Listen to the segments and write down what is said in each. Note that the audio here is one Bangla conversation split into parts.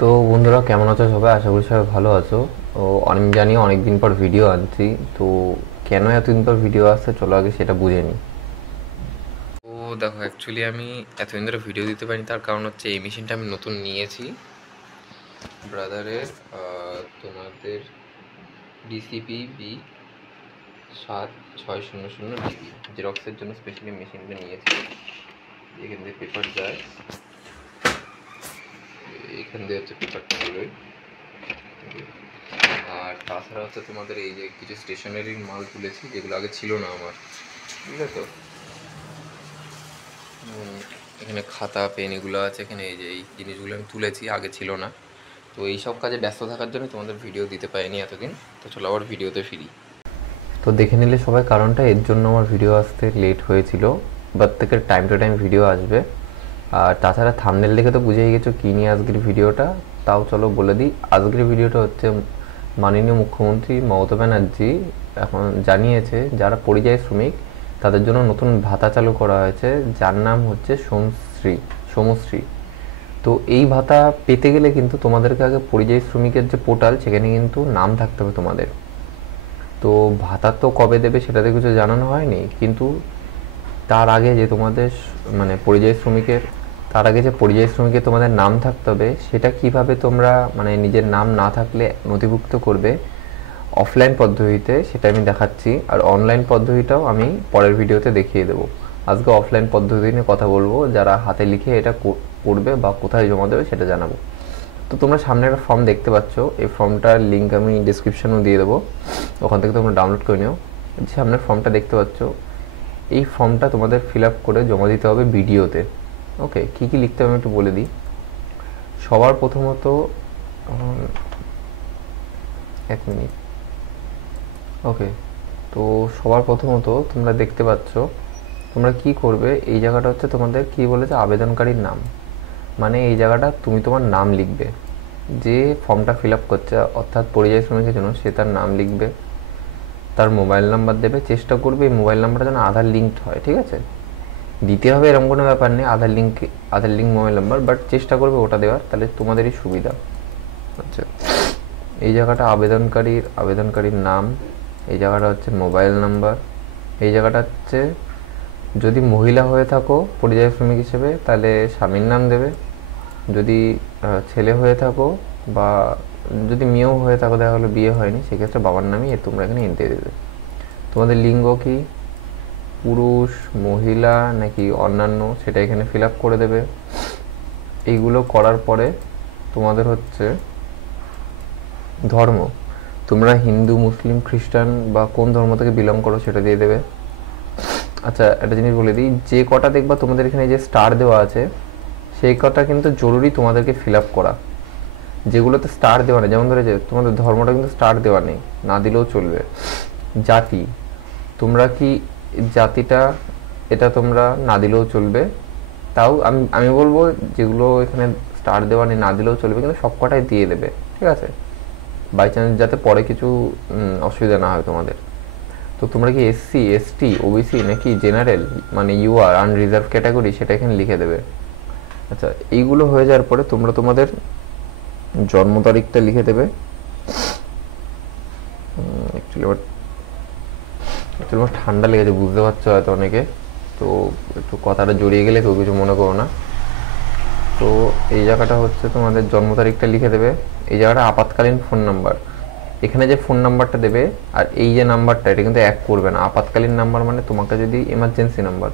তো বন্ধুরা কেমন আছো সবাই? আশা করি সবাই ভালো আছো। তো আমি জানি অনেকদিন পর ভিডিও আনছি, তো কেন এতদিন পর ভিডিও আসছে চলো আগে সেটা বুঝে নিই। তো দেখো, অ্যাকচুয়ালি আমি এতদিন ধরে ভিডিও দিতে পারিনি, তার কারণ হচ্ছে এই মেশিনটা আমি নতুন নিয়েছি ব্রাদারের, তোমাদের ডিসিপি বি 7600 ডিবি জেরক্সের জন্য স্পেশালি মেশিনটা নিয়েছি। এখান থেকে পেপার যায়, এখান দিয়ে হচ্ছে পেপারটা বেরোয়। আর তাছাড়া হচ্ছে তোমাদের এই যে কিছু স্টেশনারির মাল তুলেছি যেগুলো আগে ছিল না আমার, বুঝলে তো। এখানে খাতা পেন এগুলো আছে, এখানে এই যে এই জিনিসগুলো আমি তুলেছি, আগে ছিল না। তো এই সব কাজে ব্যস্ত থাকার জন্য তোমাদের ভিডিও দিতে পারিনি এতদিন। তো চলো আবার ভিডিওতে ফিরি। তো দেখে নিলে সবাই কারণটা, এর জন্য আমার ভিডিও আসতে লেট হয়েছিল। এবার থেকে টাইম টু টাইম ভিডিও আসবে। আর তাছাড়া থাম্বনেল দেখে তো বুঝেই গেছো কী নিয়ে আজকের ভিডিওটা। তাও চলো বলে দিই, আজকের ভিডিওটা হচ্ছে মাননীয় মুখ্যমন্ত্রী মমতা ব্যানার্জি এখন জানিয়েছে যারা পরিযায়ী শ্রমিক তাদের জন্য নতুন ভাতা চালু করা হয়েছে, যার নাম হচ্ছে সমশ্রী। তো এই ভাতা পেতে গেলে কিন্তু তোমাদেরকে আগে পরিযায়ী শ্রমিকের যে পোর্টাল সেখানে কিন্তু নাম থাকতে হবে তোমাদের। তো ভাতা তো কবে দেবে সেটাতে কিছু জানানো হয়নি, কিন্তু তার আগে যে তোমাদের মানে পরিযায়ী শ্রমিকের তোমাদের নাম থাকতে হবে, সেটা কিভাবে তোমরা মানে নিজের নাম না থাকলে নথিভুক্ত করবে অফলাইন পদ্ধতিতে সেটা আমি দেখাচ্ছি। আর অনলাইন পদ্ধতিটাও আমি পরের ভিডিওতে দেখিয়ে দেবো। আজকে অফলাইন পদ্ধতি নিয়ে কথা বলবো, যারা হাতে লিখে এটা করবে বা কোথায় জমা দেবে সেটা জানাবো। তো তোমরা সামনে একটা ফর্ম দেখতে পাচ্ছ, এই ফর্মটার লিঙ্ক আমি ডিসক্রিপশনেও দিয়ে দেবো, ওখান থেকে তোমরা ডাউনলোড করে নিও। সামনের ফর্মটা দেখতে পাচ্ছ, এই ফর্মটা তোমাদের ফিল আপ করে জমা দিতে হবে ভিডিওতে। ওকে, কী কী লিখতে হবে আমি একটু বলে দিই। সবার প্রথমত এক মিনিট। ওকে, তো সবার প্রথমত তোমরা দেখতে পাচ্ছ, তোমরা কি করবে, এই জায়গাটা হচ্ছে তোমাদের কি বলেছে আবেদনকারীর নাম, মানে এই জায়গাটা তুমি তোমার নাম লিখবে। যে ফর্মটা ফিল আপ করছে অর্থাৎ পরিযায়ী শ্রমিকের জন্য, সে তার নাম লিখবে, তার মোবাইল নাম্বার দেবে। চেষ্টা করবে এই মোবাইল নাম্বারটা যেন আধার লিঙ্কড হয়, ঠিক আছে? দিতে হবে এরকম কোনো ব্যাপার নেই, আধার লিঙ্ক মোবাইল নাম্বার, বাট চেষ্টা করবে ওটা দেওয়ার, তাহলে তোমাদেরই সুবিধা। আচ্ছা, এই জায়গাটা আবেদনকারীর নাম, এই জায়গাটা হচ্ছে মোবাইল নাম্বার, এই জায়গাটা হচ্ছে যদি মহিলা হয়ে থাকো পরিযায়ী শ্রমিক হিসেবে তাহলে স্বামীর নাম দেবে, যদি ছেলে হয়ে থাকো বা যদি মেয়েও হয়ে থাকো, দেখা গেলো বিয়ে হয়নি, সেক্ষেত্রে বাবার নামই তোমরা এখানে এন্ট্রি দেবে। তোমাদের লিঙ্গ কি, পুরুষ, মহিলা নাকি অন্যান্য, সেটা এখানে ফিল আপ করে দেবে। এইগুলো করার পরে তোমাদের হচ্ছে ধর্ম, তোমরা হিন্দু, মুসলিম, খ্রিস্টান বা কোন ধর্ম থেকে বিলং করো সেটা দিয়ে দেবে। আচ্ছা, একটা জিনিস বলে দিই, যে কটা দেখবা তোমাদের এখানে যে স্টার দেওয়া আছে সেই কটা কিন্তু জরুরি তোমাদেরকে ফিল আপ করা। যেগুলোতে স্টার দেওয়া নেই, যেমন ধরে যে তোমাদের ধর্মটা কিন্তু স্টার দেওয়া নেই, না দিলেও চলবে। জাতি, তোমরা কি জাতিটা, এটা তোমরা না দিলেও চলবে। তাও আমি বলবো যেগুলো এখানে স্টার দেওয়া নেই না দিলেও চলবে, কিন্তু সব কটাই দিয়ে দেবে, ঠিক আছে? বাই চান্স যাতে পরে কিছু অসুবিধা না হয় তোমাদের। তো তোমরা কি এসসি, এসটি, ওবিসি নাকি জেনারেল, মানে ইউআর আনরিজার্ভ ক্যাটাগরি, সেটা এখানে লিখে দেবে। আচ্ছা, এইগুলো হয়ে যাওয়ার পরে তোমরা তোমাদের জন্ম তারিখটা লিখে দেবে। আমার ঠান্ডা লেগেছে, বুঝতে পারছো হয়তো অনেকে, তো একটু কথাটা জড়িয়ে গেলে কেউ কিছু মনে করো না। তো এই জায়গাটা হচ্ছে তোমাদের জন্ম তারিখটা লিখে দেবে। এই জায়গাটা আপাতকালীন ফোন নাম্বার, এখানে যে ফোন নাম্বারটা দেবে আর এই যে নাম্বারটা, এটা কিন্তু এক করবে না। আপাতকালীন নাম্বার মানে তোমাকে যদি এমার্জেন্সি নাম্বার,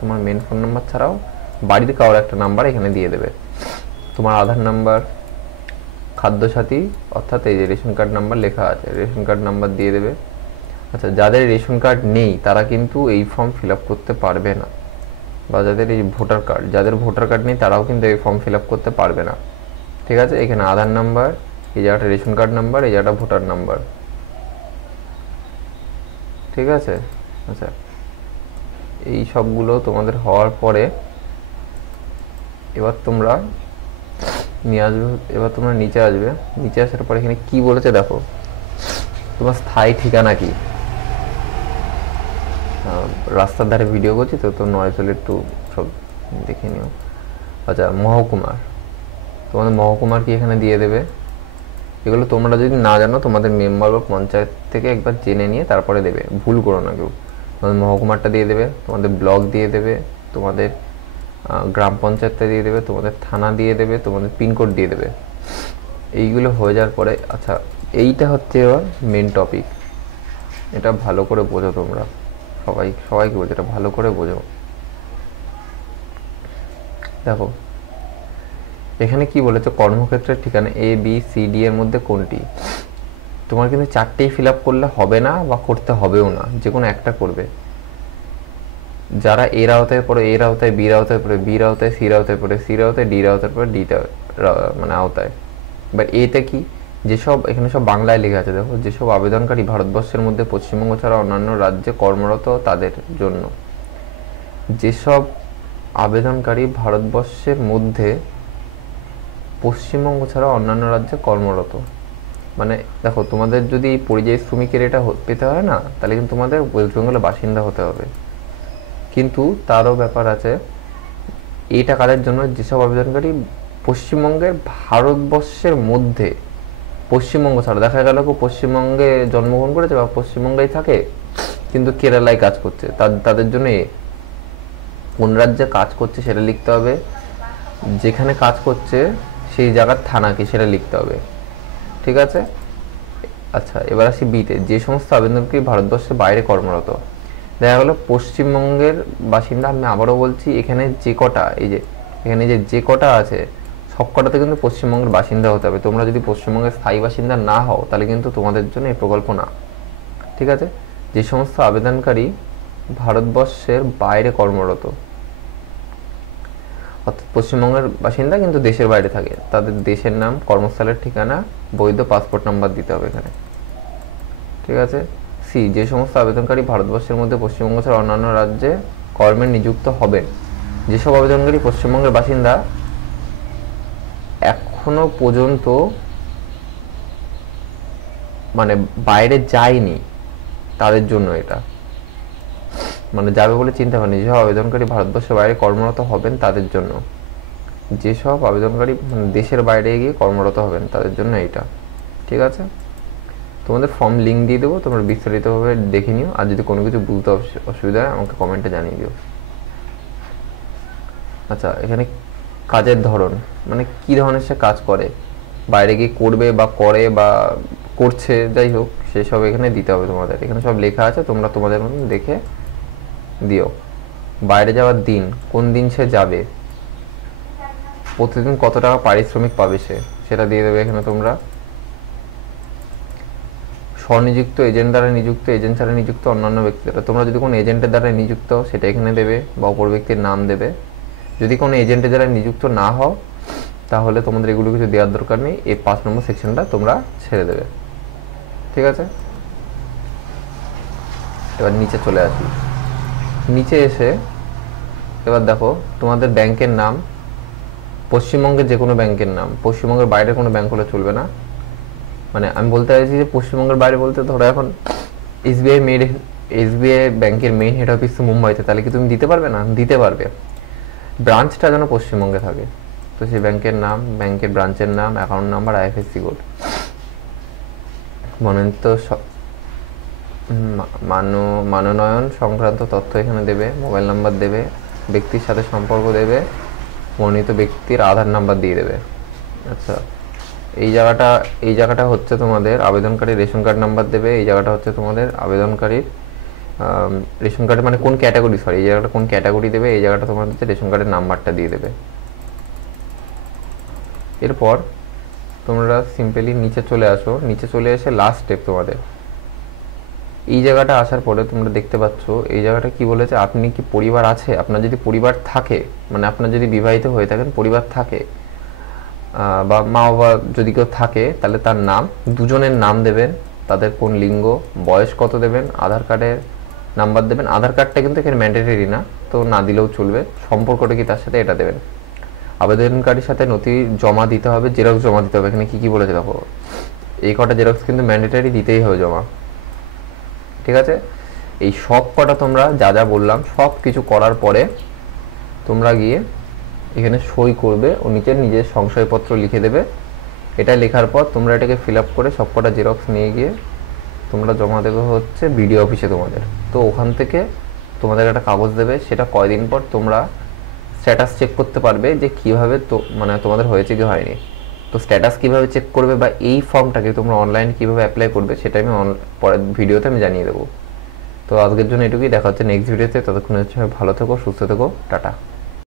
তোমার মেন ফোন নাম্বার ছাড়াও বাড়িতে কারোর একটা নাম্বার এখানে দিয়ে দেবে। তোমার আধার নাম্বার, খাদ্যসাথী অর্থাৎ এই যে রেশন কার্ড নাম্বার লেখা আছে, রেশন কার্ড নাম্বার দিয়ে দেবে। আচ্ছা, যাদের রেশন কার্ড নেই তারা কিন্তু এই ফর্ম ফিল আপ করতে পারবে না, বা যাদের ভোটার কার্ড নেই তারাও কিন্তু এই ফর্ম ফিল আপ করতে পারবে না, ঠিক আছে? এখানে আধার নাম্বার, এই জায়গাটা রেশন কার্ড নাম্বার, এই জায়গাটা ভোটার নাম্বার, ঠিক আছে? আচ্ছা, এই সবগুলো তোমাদের হওয়ার পরে এবার তোমরা নিচে আসবে। নিচে আসার পরে এখানে কি বলেছে দেখো, তোমার স্থায়ী ঠিকানা কি। রাস্তার ধারে ভিডিও করছি তো নয়েজ হলে একটু সব দেখে নিও। আচ্ছা, মহকুমার, তোমাদের মহকুমার কি এখানে দিয়ে দেবে। এগুলো তোমরা যদি না জানো তোমাদের মেম্বার বা পঞ্চায়েত থেকে একবার জেনে নিয়ে তারপরে দেবে, ভুল করো না কেউ। তোমাদের মহকুমারটা দিয়ে দেবে, তোমাদের ব্লক দিয়ে দেবে, তোমাদের গ্রাম পঞ্চায়েতটা দিয়ে দেবে, তোমাদের থানা দিয়ে দেবে, তোমাদের পিনকোড দিয়ে দেবে। এইগুলো হয়ে যাওয়ার পরে আচ্ছা এইটা হচ্ছে এবার মেন টপিক। এটা ভালো করে বোঝো তোমরা, সবাইকে বোঝো, এটা ভালো করে বোঝো। দেখো এখানে কি বলেছে, কর্মক্ষেত্রের ঠিকানা এ বি সি ডি এর মধ্যে কোনটি। তোমার কিন্তু চারটেই ফিল আপ করলে হবে না বা করতে হবেও না, যে কোনো একটা করবে। যারা এর আওতায় পড়ে এর আওতায়, বির আওতায় পড়ে বির আওতায়, সির আওতায় পড়ে সির আওতায়, ডির আওতায় পড়ে ডিটা মানে আওতায়। বাট এতে কি, যেসব এখানে সব বাংলায় লেখা আছে, দেখো যেসব আবেদনকারী ভারতবর্ষের মধ্যে পশ্চিমবঙ্গ ছাড়া অন্যান্য রাজ্যে কর্মরত তাদের জন্য। যেসব আবেদনকারী ভারতবর্ষের মধ্যে পশ্চিমবঙ্গ ছাড়া অন্যান্য রাজ্যে কর্মরত, মানে দেখো তোমাদের যদি পরিযায়ী শ্রমিকের এটা পেতে হয় না, তাহলে কিন্তু তোমাদের ওয়েস্ট বেঙ্গলের বাসিন্দা হতে হবে। কিন্তু তারও ব্যাপার আছে, এটা কাদের জন্য, যেসব আবেদনকারী পশ্চিমবঙ্গের ভারতবর্ষের মধ্যে, পশ্চিমবঙ্গ ছাড়া, দেখা গেল পশ্চিমবঙ্গে জন্মগ্রহণ করেছে বা পশ্চিমবঙ্গেই থাকে কিন্তু কেরালায় কাজ করছে, তাদের জন্য কোন রাজ্যে কাজ করছে সেটা লিখতে হবে, যেখানে কাজ করছে সেই জায়গার থানা কি সেটা লিখতে হবে, ঠিক আছে। আচ্ছা এবার আসি বিতে, যে সমস্ত আবেদনকারী ভারতবর্ষের বাইরে কর্মরত। দেখা গেলো পশ্চিমবঙ্গের বাসিন্দা, আমি আবারও বলছি এখানে যে কটা, এই যে এখানে যে কটা আছে সব কটাতে কিন্তু পশ্চিমবঙ্গের বাসিন্দা হতে হবে। তোমরা যদি পশ্চিমবঙ্গের স্থায়ী বাসিন্দা না হও তাহলে কিন্তু তোমাদের জন্য এই প্রকল্প না, ঠিক আছে। যে সমস্ত আবেদনকারী ভারতবর্ষের বাইরে কর্মরত, অর্থাৎ পশ্চিমবঙ্গের বাসিন্দা কিন্তু দেশের বাইরে থাকে, তাদের দেশের নাম, কর্মস্থলের ঠিকানা, বৈধ পাসপোর্ট নাম্বার দিতে হবে এখানে, ঠিক আছে। সি, যে সমস্ত আবেদনকারী ভারতবর্ষের মধ্যে পশ্চিমবঙ্গ ছাড়া অন্যান্য রাজ্যে কর্মে নিযুক্ত হবেন। যেসব আবেদনকারী পশ্চিমবঙ্গের বাসিন্দা এখনো পর্যন্ত মানে বাইরে যায়নি তাদের জন্য এটা, মানে যাবে বলে চিন্তা করেনি। যেসব আবেদনকারী ভারতবর্ষের বাইরে কর্মরত হবেন তাদের জন্য, যেসব আবেদনকারী দেশের বাইরে গিয়ে কর্মরত হবেন তাদের জন্য এইটা, ঠিক আছে। তোমাদের ফর্ম লিঙ্ক দিয়ে দেবো, তোমরা বিস্তারিতভাবে দেখে নিও। আর যদি কোনো কিছু বুঝতে অসুবিধা হয় আমাকে কমেন্টে জানিয়ে দিও। আচ্ছা এখানে কাজের ধরন, মানে কি ধরনের সে কাজ করে, বাইরে গিয়ে করবে বা করে বা করছে, যাই হোক সেসব এখানে দিতে হবে তোমাদের। এখানে সব লেখা আছে, তোমরা তোমাদের মতন দেখে দিও। বাইরে যাওয়ার দিন, কোন দিন সে যাবে, প্রতিদিন কত টাকা পারিশ্রমিক পাবে সে, সেটা দিয়ে দেবে এখানে তোমরা। স্বনিযুক্ত, এজেন্ট দ্বারা নিযুক্ত, এজেন্ট ছাড়া নিযুক্ত, অন্যান্য ব্যক্তিরা। তোমরা যদি কোনো এজেন্টের দ্বারা নিযুক্ত হও সেটা এখানে দেবে বা অপর ব্যক্তির নাম দেবে। যদি কোনো এজেন্টের দ্বারা নিযুক্ত না হও তাহলে তোমাদের এগুলো কিছু দেওয়ার দরকার নেই, এই 5 নম্বর সেকশনটা তোমরা ছেড়ে দেবে, ঠিক আছে। এবার নিচে চলে আসি। নিচে এসে এবার দেখো তোমাদের ব্যাংকের নাম, পশ্চিমবঙ্গের যে কোনো ব্যাংকের নাম, পশ্চিমবঙ্গের বাইরে কোনো ব্যাংক হলে চলবে না। মানে আমি বলতে চাইছি যে পশ্চিমবঙ্গের বাইরে বলতে ধরো এখন এসবিআই ব্যাংকের মেইন হেড অফিস তো মুম্বাইতে, তাহলে কি তুমি দিতে পারবে না? দিতে পারবে, ব্রাঞ্চটা যেন পশ্চিমবঙ্গে থাকে। তো সেই ব্যাংকের নাম, ব্যাংকের ব্রাঞ্চের নাম, অ্যাকাউন্ট নাম্বার, আইএফএসসি কোড, মনোনীত মানোনয়ন সংক্রান্ত তথ্য এখানে দেবে, মোবাইল নাম্বার দেবে, ব্যক্তির সাথে সম্পর্ক দেবে, মনোনীত ব্যক্তির আধার নাম্বার দিয়ে দেবে। আচ্ছা এই জায়গাটা হচ্ছে তোমাদের আবেদনকারীর রেশন কার্ড নাম্বার দেবে। এই জায়গাটা হচ্ছে তোমাদের আবেদনকারীর রেশন কার্ড মানে কোন ক্যাটাগরি, সরি এই জায়গাটা কোন ক্যাটাগরি দেবে, এই জায়গাটা তোমাদের হচ্ছে রেশন কার্ডের নাম্বারটা দিয়ে দেবে। এরপর তোমরা সিম্পলি নিচে চলে আসো, নিচে চলে এসে লাস্ট স্টেপ তোমাদের এই জায়গাটা আসার পরে তোমরা দেখতে পাচ্ছ এই জায়গাটা কি বলেছে, আপনি কি পরিবার আছে, আপনার যদি পরিবার থাকে, মানে আপনার যদি বিবাহিত হয়ে থাকেন, পরিবার থাকে বা মা বাবা যদি কেউ থাকে তাহলে তার নাম, দুজনের নাম দেবেন, তাদের কোন লিঙ্গ, বয়স কত দেবেন, আধার কার্ডের নাম্বার দেবেন। আধার কার্ডটা কিন্তু এখানে ম্যান্ডেটরি না, তো না দিলেও চলবে, সম্পর্কটা কি তার সাথে এটা দেবেন। আবেদনকারীর সাথে নথি জমা দিতে হবে, জেরক্স জমা দিতে হবে। এখানে কি কি বলেছে দেখো, এই কটা জেরক্স কিন্তু ম্যান্ডেটরি দিতেই হবে জমা, ঠিক আছে। এই সব কটা তোমরা যা যা বললাম সব কিছু করার পরে তোমরা গিয়ে এখানে সই করবে ও নিচে নিজের সংশয়পত্র লিখে দেবে। এটা লেখার পর তোমরা এটাকে ফিল আপ করে সবকটা জেরক্স নিয়ে গিয়ে তোমরা জমা দেবে হচ্ছে বিডিও অফিসে তোমাদের। তো ওখান থেকে তোমাদের একটা কাগজ দেবে, সেটা কয়দিন পর তোমরা স্ট্যাটাস চেক করতে পারবে যে কীভাবে তো মানে তোমাদের হয়েছে কি হয়নি। তো স্ট্যাটাস কীভাবে চেক করবে বা এই ফর্মটাকে তোমরা অনলাইন কীভাবে অ্যাপ্লাই করবে সেটা আমি পরের ভিডিওতে আমি জানিয়ে দেবো। তো আজকের জন্য এটুকুই, দেখা হচ্ছে নেক্সট ভিডিওতে। ততক্ষণ হচ্ছে ভালো থেকো, সুস্থ থেকো, টাটা।